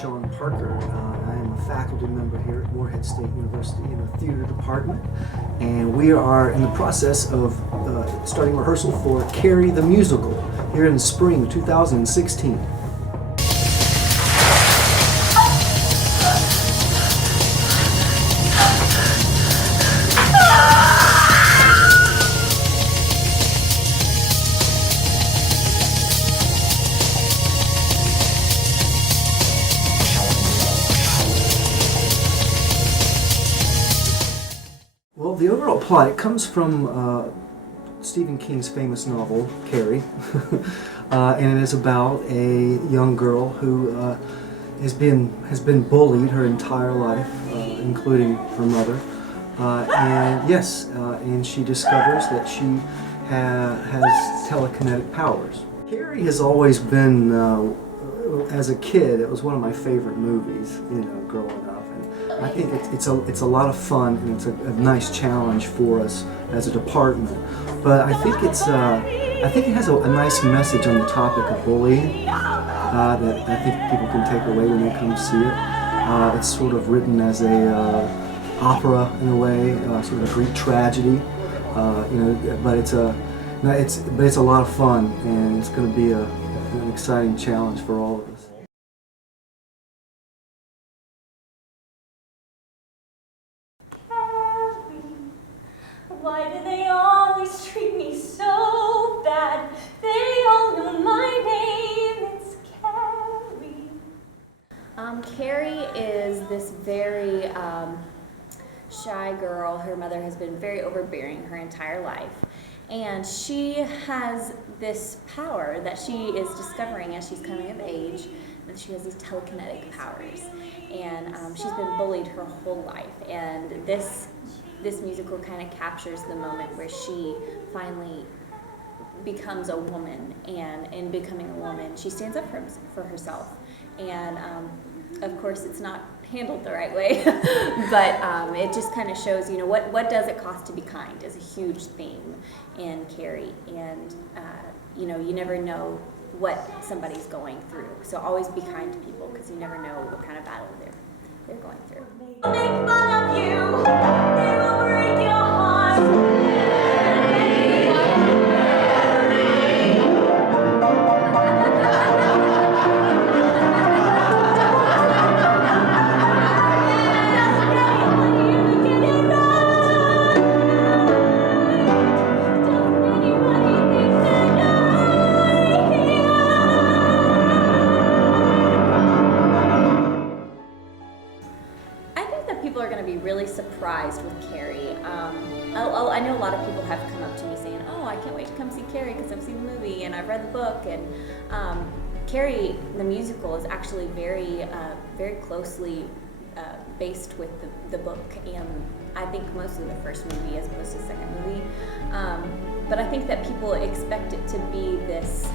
Sean Parker. I am a faculty member here at Morehead State University in the theater department, and we are in the process of starting rehearsal for Carrie the musical here in the spring of 2016. Well, the overall plot, it comes from Stephen King's famous novel, Carrie, and it is about a young girl who has been bullied her entire life, including her mother, and she discovers that she has telekinetic powers. Carrie has always been, as a kid, it was one of my favorite movies, growing up. I think it's a lot of fun, and it's a nice challenge for us as a department. But I think it has a nice message on the topic of bullying that I think people can take away when they come see it. It's sort of written as a opera in a way, sort of a Greek tragedy. But it's a lot of fun, and it's going to be an exciting challenge for all of us. Why do they always treat me so bad? They all know my name, it's Carrie. Carrie is this very shy girl. Her mother has been very overbearing her entire life. And she has this power that she is discovering as she's coming of age, that she has these telekinetic powers. And she's been bullied her whole life. And this musical kind of captures the moment where she finally becomes a woman, and in becoming a woman, she stands up for herself. And of course, it's not handled the right way, but it just kind of shows, what does it cost to be kind is a huge theme in Carrie, and you never know what somebody's going through. So always be kind to people, because you never know what kind of battle they're going through. They'll make fun of you. They will break your heart. People are going to be really surprised with Carrie. I know a lot of people have come up to me saying, "Oh, I can't wait to come see Carrie because I've seen the movie and I've read the book." And Carrie, the musical, is actually very closely based with the book, and I think mostly the first movie as opposed to the second movie. But I think that people expect it to be this,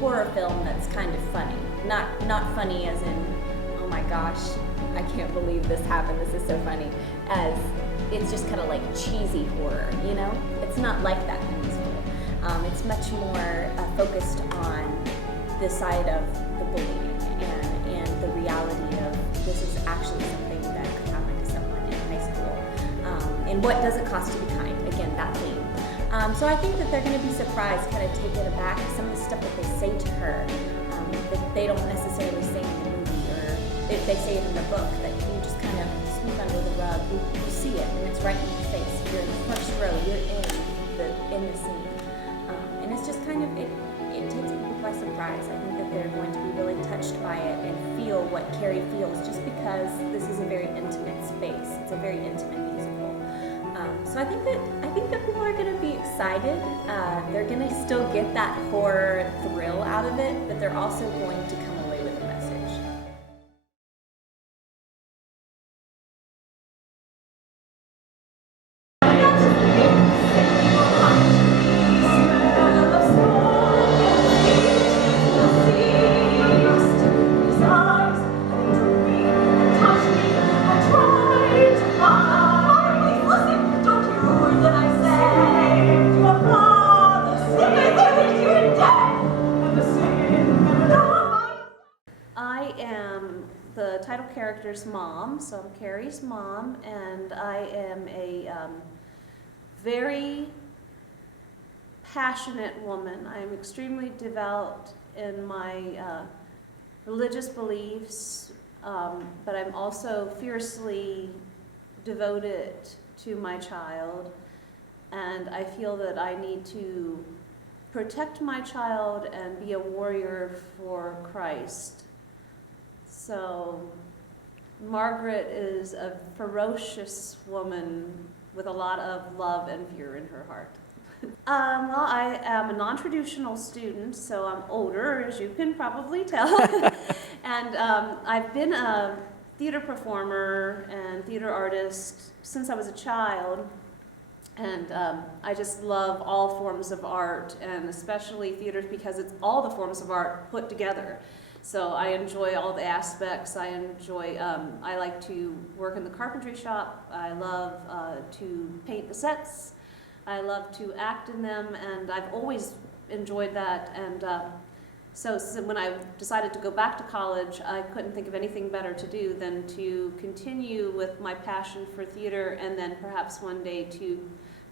horror film that's kind of funny. Not funny as in, oh my gosh, I can't believe this happened, this is so funny, as it's just kind of like cheesy horror, It's not like that in the musical. It's much more focused on the side of the bullying and the reality of this is actually something that could happen to someone in high school. And what does it cost to be kind? Again, that theme. So I think that they're going to be surprised, kind of taken aback, some of the stuff that they say to her that they don't necessarily say in the movie, or if they say it in the book, that you just kind of sweep under the rug. You see it, and it's right in your face. You're in the first row. You're in the scene, and it's just kind of it takes people by surprise. I think that they're going to be really touched by it and feel what Carrie feels, just because this is a very intimate space. It's a very intimate musical. So I think that people are going to be excited. They're going to still get that horror thrill out of it, but they're also going to come away with a message. character's mom, so I'm Carrie's mom, and I am a very passionate woman. I am extremely devout in my religious beliefs, but I'm also fiercely devoted to my child, and I feel that I need to protect my child and be a warrior for Christ. So Margaret is a ferocious woman with a lot of love and fear in her heart. Well, I am a non-traditional student, so I'm older, as you can probably tell. And I've been a theater performer and theater artist since I was a child. And I just love all forms of art, and especially theater, because it's all the forms of art put together. So I enjoy all the aspects. I like to work in the carpentry shop. I love to paint the sets. I love to act in them, and I've always enjoyed that. And so when I decided to go back to college, I couldn't think of anything better to do than to continue with my passion for theater, and then perhaps one day to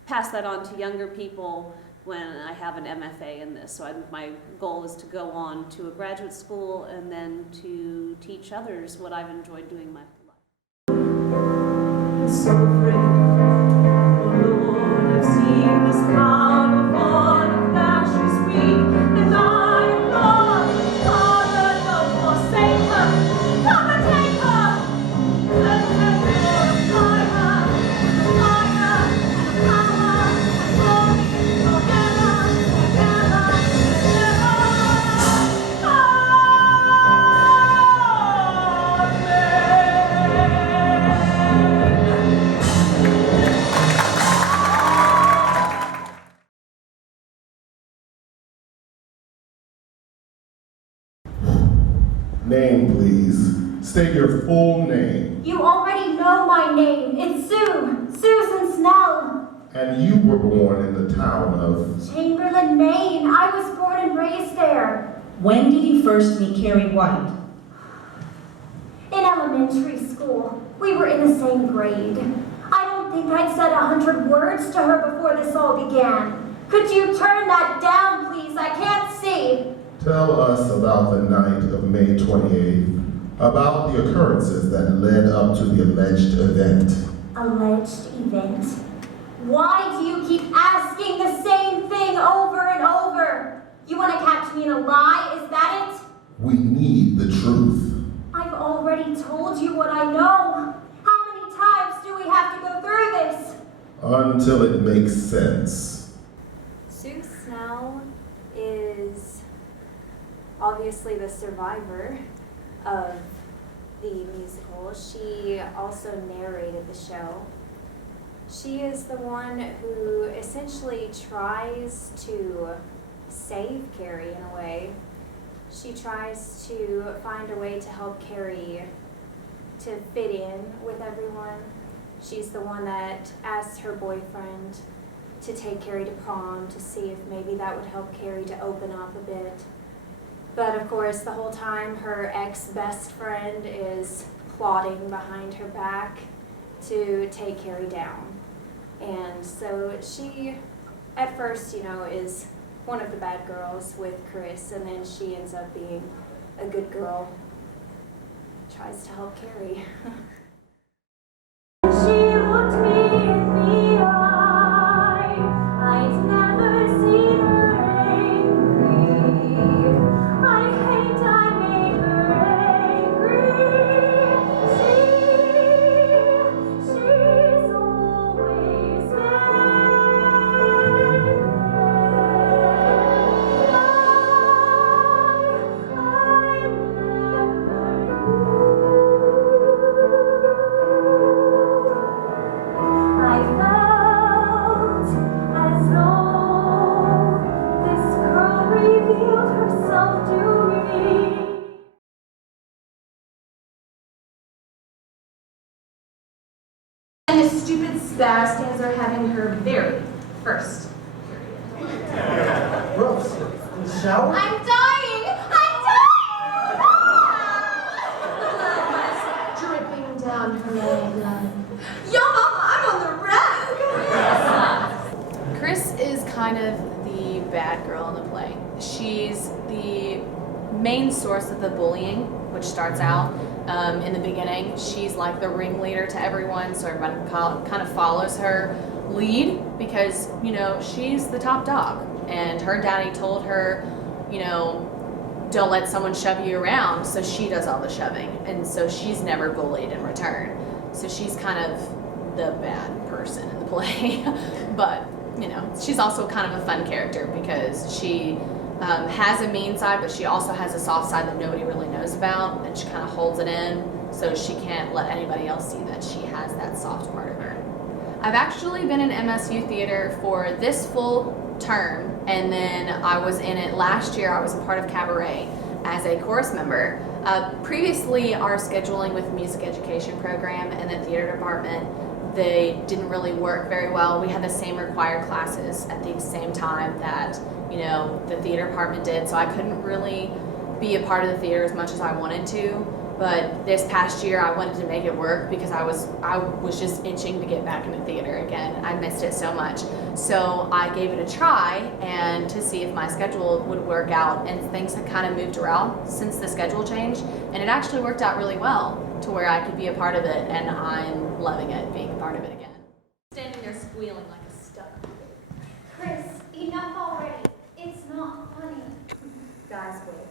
pass that on to younger people when I have an MFA in this. So my goal is to go on to a graduate school and then to teach others what I've enjoyed doing my whole life. So afraid, oh Lord, I've seen this cloud before, the flash is weak, and I am gone. Father, don't forsake her, come and take her. Let her be fire, fire, power, glory, forever, ever, Name, please. State your full name. You already know my name. It's Sue. Susan Snell. And you were born in the town of Chamberlain, Maine. I was born and raised there. When did you first meet Carrie White? In elementary school. We were in the same grade. I don't think I'd said 100 words to her before this all began. Could you turn that down, please? I can't see. Tell us about the night of May 28th, about the occurrences that led up to the alleged event. Alleged event? Why do you keep asking the same thing over and over? You want to catch me in a lie, is that it? We need the truth. I've already told you what I know. How many times do we have to go through this? Until it makes sense. Sue Snell is obviously the survivor of the musical. She also narrated the show. She is the one who essentially tries to save Carrie in a way. She tries to find a way to help Carrie to fit in with everyone. She's the one that asks her boyfriend to take Carrie to prom to see if maybe that would help Carrie to open up a bit. But of course, the whole time, her ex-best friend is plotting behind her back to take Carrie down. And so she, at first, is one of the bad girls with Chris, and then she ends up being a good girl, tries to help Carrie. She looked me in the eye. I'd never seen her angry. I hate I made her angry. She's always I felt as though this girl revealed herself to me. And the stupid spaz stands are having her very first period. Gross. In the shower? I'm dying! I'm dying! kind of the bad girl in the play. She's the main source of the bullying, which starts out in the beginning. She's like the ringleader to everyone, so everyone kind of follows her lead because, you know, she's the top dog. And her daddy told her, you know, don't let someone shove you around, so she does all the shoving. And so she's never bullied in return. So she's kind of the bad person in the play. But, you know, she's also kind of a fun character because she has a mean side, but she also has a soft side that nobody really knows about, and she kind of holds it in so she can't let anybody else see that she has that soft part of her. I've actually been in MSU theater for this full term, and then I was in it last year. I was a part of Cabaret as a chorus member. Previously, our scheduling with music education program and the theater department, they didn't really work very well. We had the same required classes at the same time that, you know, the theater department did, so I couldn't really be a part of the theater as much as I wanted to. But this past year, I wanted to make it work because I was just itching to get back into theater again. I missed it so much. So I gave it a try and to see if my schedule would work out, and things have kind of moved around since the schedule changed, and it actually worked out really well to where I could be a part of it, and I'm loving it, being a part of it again. Standing there squealing like a stuck. Chris, enough already. It's not funny. Guys, wait.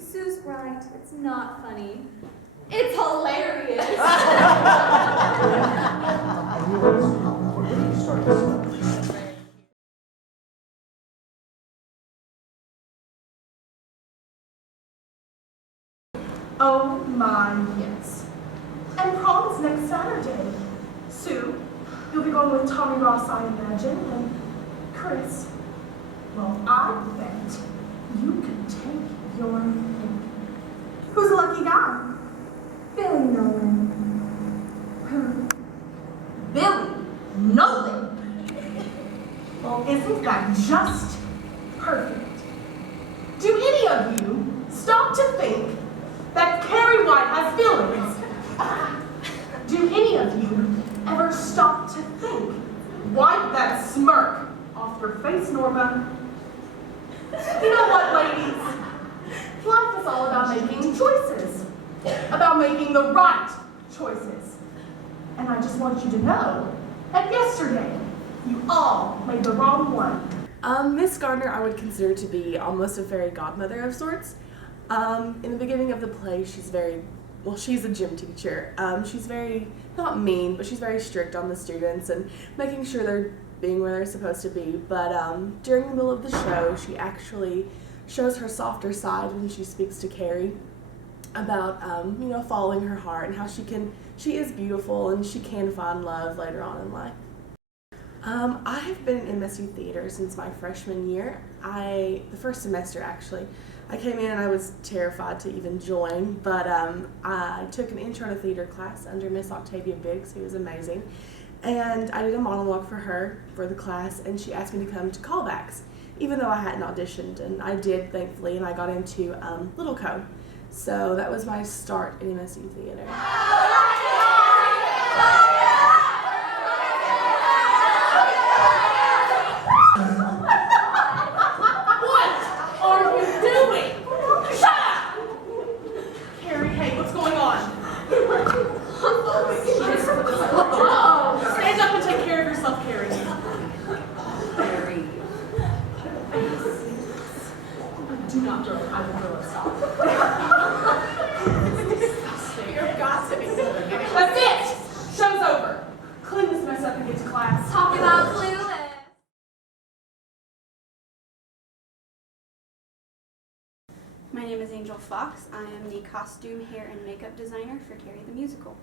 Sue's right. It's not funny. It's hilarious. Oh my, yes. And prom is next Saturday. Sue, you'll be going with Tommy Ross, I imagine, and Chris. Well, I bet you can take your pick. Who's the lucky guy? Billy Nolan. Billy Nolan. Well, isn't that just perfect? Do any of you stop to think that Carrie White has feelings? Do any of you ever stop to think, wipe that smirk off your face, Norma? You know what, ladies? Life is all about making choices, about making the right choices. And I just want you to know that yesterday, you all made the wrong one. Miss Gardner I would consider to be almost a fairy godmother of sorts. In the beginning of the play, she's a gym teacher. She's very, not mean, but she's very strict on the students and making sure they're being where they're supposed to be. But during the middle of the show, she actually shows her softer side when she speaks to Carrie about, you know, following her heart and how she is beautiful and she can find love later on in life. I have been in MSU theater since my freshman year. The first semester actually. I came in and I was terrified to even join, but I took an intro to theater class under Miss Octavia Biggs, who was amazing, and I did a monologue for her for the class, and she asked me to come to callbacks, even though I hadn't auditioned, and I did, thankfully, and I got into Little Co. So that was my start in MSU theater. Stand up and take care of yourself, Carrie. Do not throw it. I will throw it. Stop. You've got to be. That's it. Show's over. Clean this mess up and get to class. Talk about clueless. My name is Angel Fox. I am the costume, hair, and makeup designer for Carrie the Musical.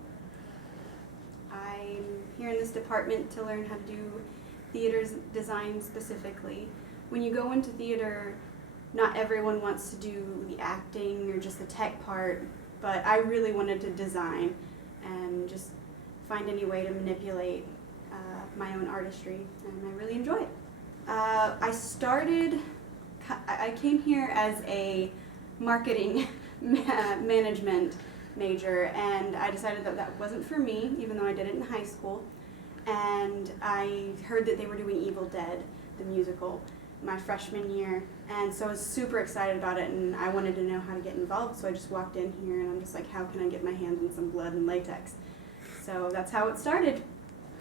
I'm here in this department to learn how to do theater design specifically. When you go into theater, not everyone wants to do the acting or just the tech part, but I really wanted to design and just find any way to manipulate my own artistry, and I really enjoy it. I came here as a marketing management major, and I decided that that wasn't for me, even though I did it in high school. and I heard that they were doing Evil Dead, the musical, my freshman year, and so I was super excited about it, and I wanted to know how to get involved, so I just walked in here, and I'm just like, how can I get my hands in some blood and latex? So that's how it started,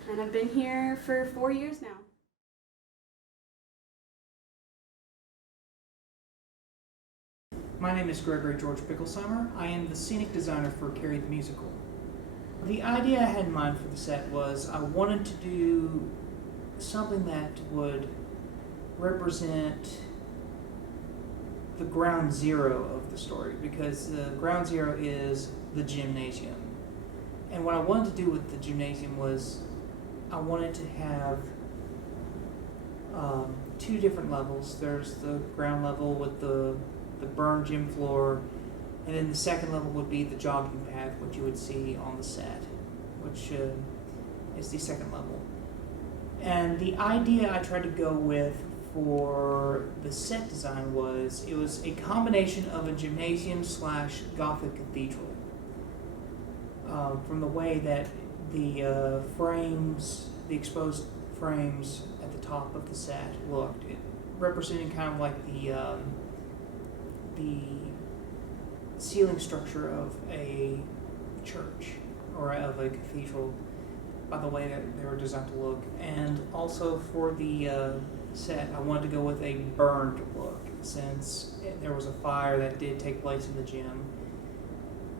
and I've been here for 4 years now. My name is Gregory George Picklesheimer. I am the scenic designer for Carrie the Musical. The idea I had in mind for the set was I wanted to do something that would represent the ground zero of the story, because the ground zero is the gymnasium. And what I wanted to do with the gymnasium was I wanted to have two different levels. There's the ground level with the burned gym floor, and then the second level would be the jogging path, which you would see on the set, which is the second level. And the idea I tried to go with for the set design was it was a combination of a gymnasium / Gothic cathedral. From the way that the frames, the exposed frames at the top of the set looked, it representing kind of like the ceiling structure of a church or of a cathedral by the way that they were designed to look. And also for the set, I wanted to go with a burned look, since there was a fire that did take place in the gym,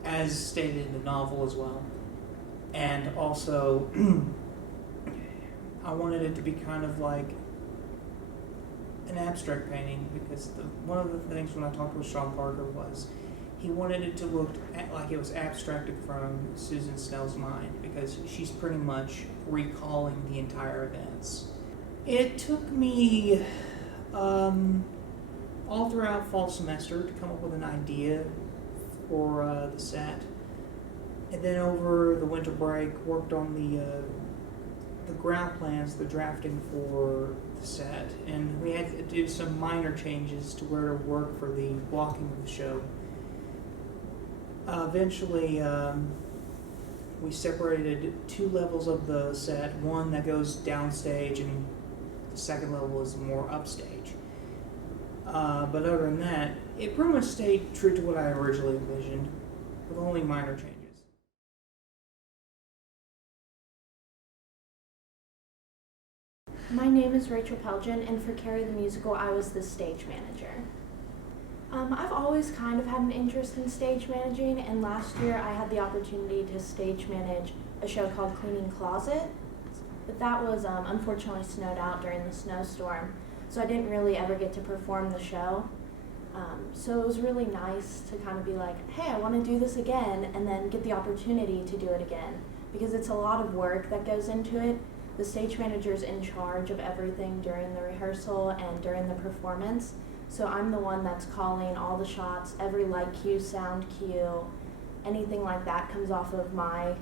as stated in the novel as well. And also, I wanted it to be kind of like an abstract painting, because one of the things when I talked with Sean Parker was he wanted it to look like it was abstracted from Susan Snell's mind, because she's pretty much recalling the entire events. It took me all throughout fall semester to come up with an idea for the set, and then over the winter break worked on the ground plans, the drafting for the set, and we had to do some minor changes to where to work for the walking of the show. Eventually, we separated two levels of the set, one that goes downstage and the second level is more upstage. But other than that, it pretty much stayed true to what I originally envisioned, with only minor changes. My name is Rachel Pelgin, and for Carrie the Musical, I was the stage manager. I've always kind of had an interest in stage managing, and last year I had the opportunity to stage manage a show called Cleaning Closet, but that was unfortunately snowed out during the snowstorm, so I didn't really ever get to perform the show. So it was really nice to kind of be like, hey, I want to do this again, and then get the opportunity to do it again, because it's a lot of work that goes into it. The stage manager's in charge of everything during the rehearsal and during the performance. So I'm the one that's calling all the shots, every light cue, sound cue, anything like that comes off of my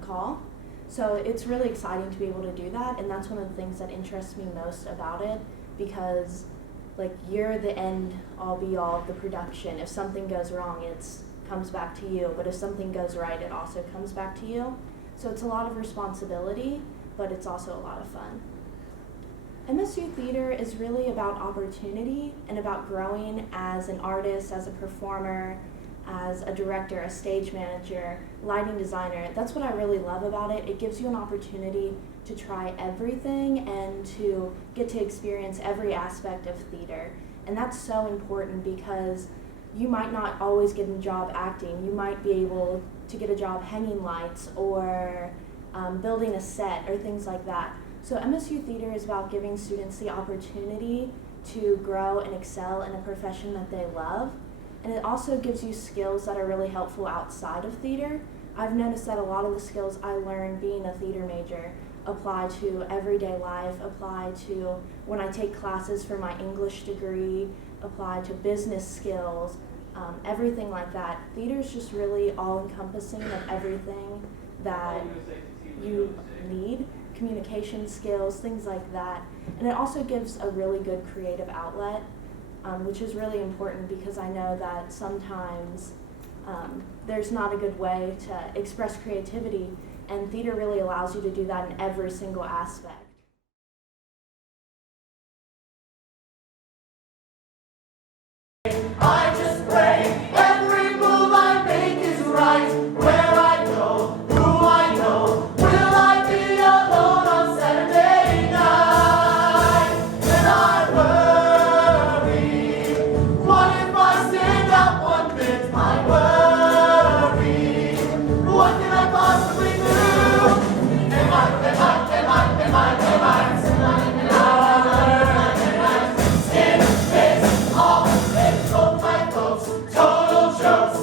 call. So it's really exciting to be able to do that, and that's one of the things that interests me most about it, because like you're the end all be all of the production. If something goes wrong, it comes back to you, but if something goes right, it also comes back to you. So it's a lot of responsibility, but it's also a lot of fun. MSU Theater is really about opportunity and about growing as an artist, as a performer, as a director, a stage manager, lighting designer. That's what I really love about it. It gives you an opportunity to try everything and to get to experience every aspect of theater. And that's so important, because you might not always get a job acting. You might be able to get a job hanging lights or building a set or things like that. So MSU Theater is about giving students the opportunity to grow and excel in a profession that they love. And it also gives you skills that are really helpful outside of theater. I've noticed that a lot of the skills I learned being a theater major apply to everyday life, apply to when I take classes for my English degree, apply to business skills, everything like that. Theater is just really all-encompassing of everything that you need. Communication skills, things like that. And it also gives a really good creative outlet, which is really important, because I know that sometimes there's not a good way to express creativity, and theater really allows you to do that in every single aspect. I just pray every move I make is right. Where I go, who I know, will I be alone on Saturday night? And I worry, what if I stand out one bit? I worry, what can I possibly do? Am I? Total jokes.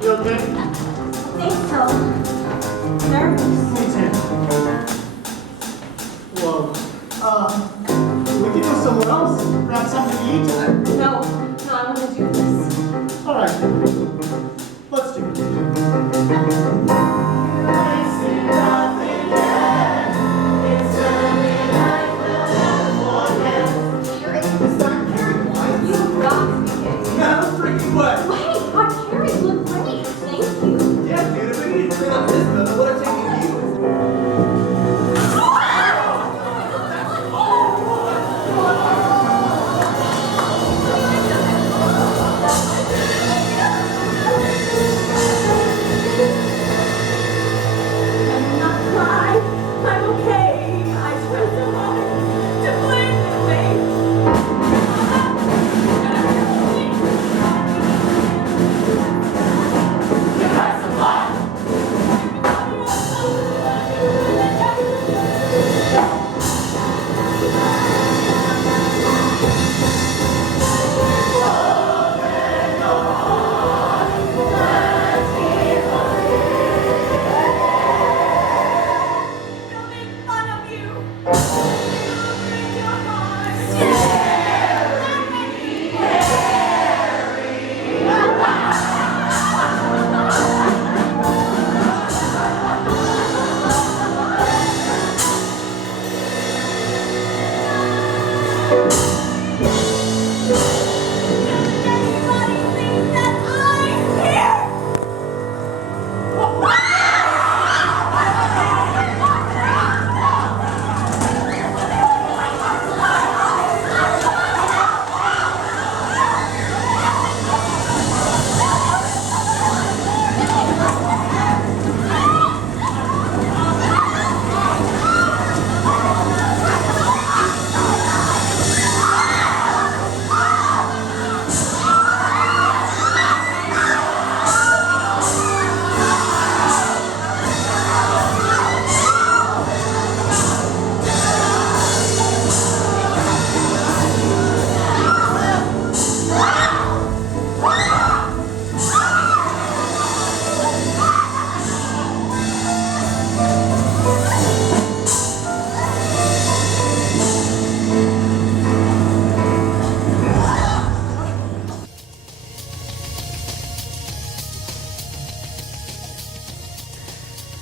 You okay? Think so. Nervous. Me too. Whoa. We could go somewhere else. Grab something to eat. No, I want to do this. Alright. Let's do it. You've got to be kidding. No, freaking what? Wait, but Carrie looked great. Thank you. Yeah, dude, if we need to clean up this building, what are taking you? I'm not crying. I'm okay. I tried so hard to blame me.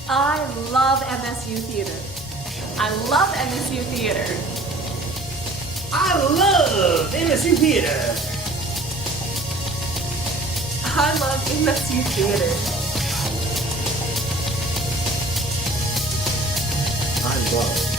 I love MSU theater. I love MSU theater. I love MSU theater. I love MSU theater. I love